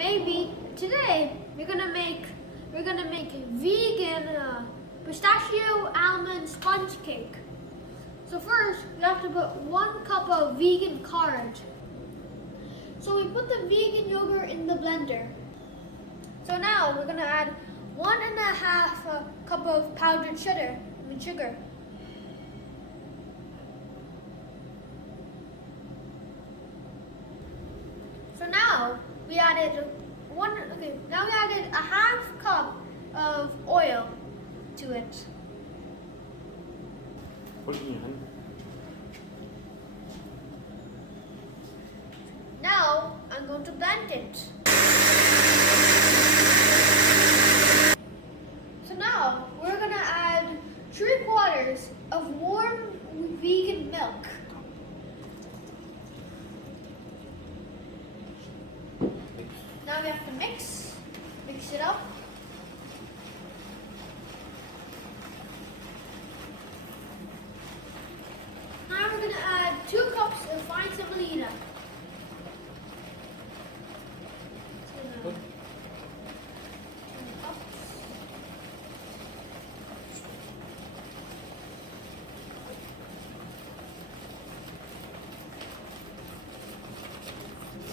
maybe today we're gonna make vegan pistachio almond sponge cake. So first, we have to put 1 cup of vegan curd. So we put the vegan yogurt in the blender. So now we're gonna add 1.5 cup of powdered sugar. So now we added a half cup of oil to it. Put it in your hand. Now I'm going to blend it. So now we're going to add 3/4 of warm vegan milk. Now we have to mix it up. Now we're going to add 2 cups of fine semolina.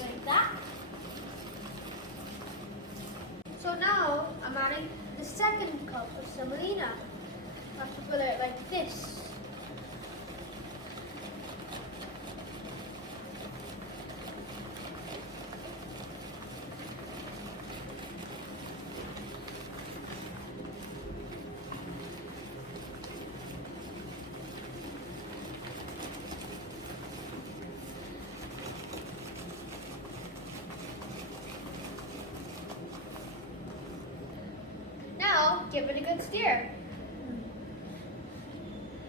Like that. So now I'm adding the 2nd cup of semolina. I have to put it like this. Give it a good stir.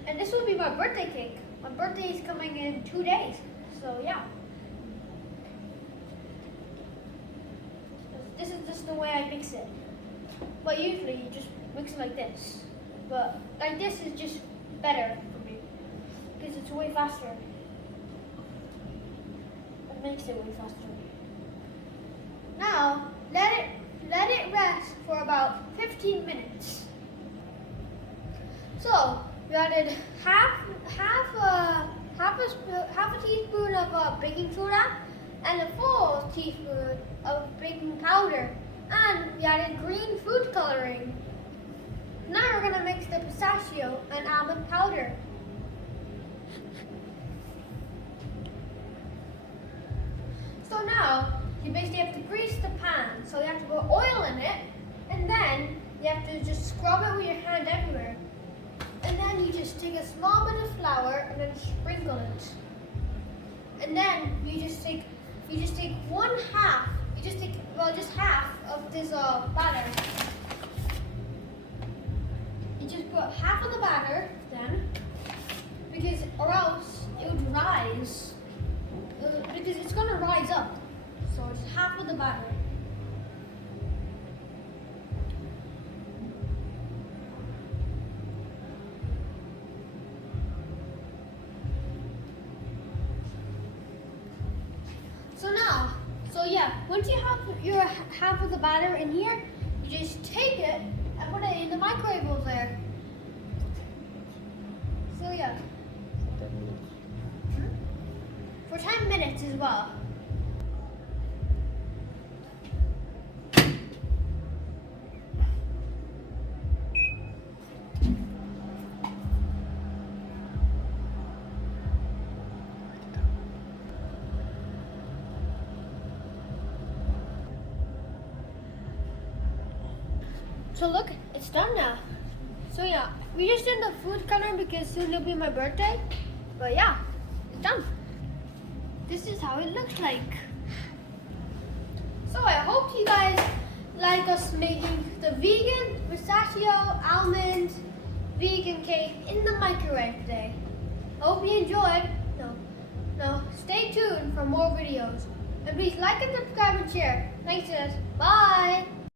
And this will be my birthday cake. My birthday is coming in 2 days. So yeah. This is just the way I mix it. But usually you just mix it like this. But like this is just better for me. Because it's way faster. It makes it way faster. Now let it rest for about 15 minutes. So we added half a teaspoon of baking soda and a full teaspoon of baking powder, and we added green food coloring. Now we're gonna mix the pistachio and almond powder. So now you basically have to grease the pan. So you have to put oil in it, and then you have to just scrub it with your hand everywhere. And then you just take a small bit of flour and then sprinkle it. And then you just take just half of this batter. You just put half of the batter then, or else it would rise. Because it's gonna rise up. So it's half of the batter. Once you have your half of the batter in here, you just take it and put it in the microwave over there. So yeah. 10 minutes. For 10 minutes as well. So look, it's done now. So yeah, we just did the food coloring because soon it'll be my birthday. But yeah, it's done. This is how it looks like. So I hope you guys like us making the vegan pistachio almond vegan cake in the microwave today. I hope you enjoyed. No, stay tuned for more videos. And please like and subscribe and share. Thanks, guys. Bye.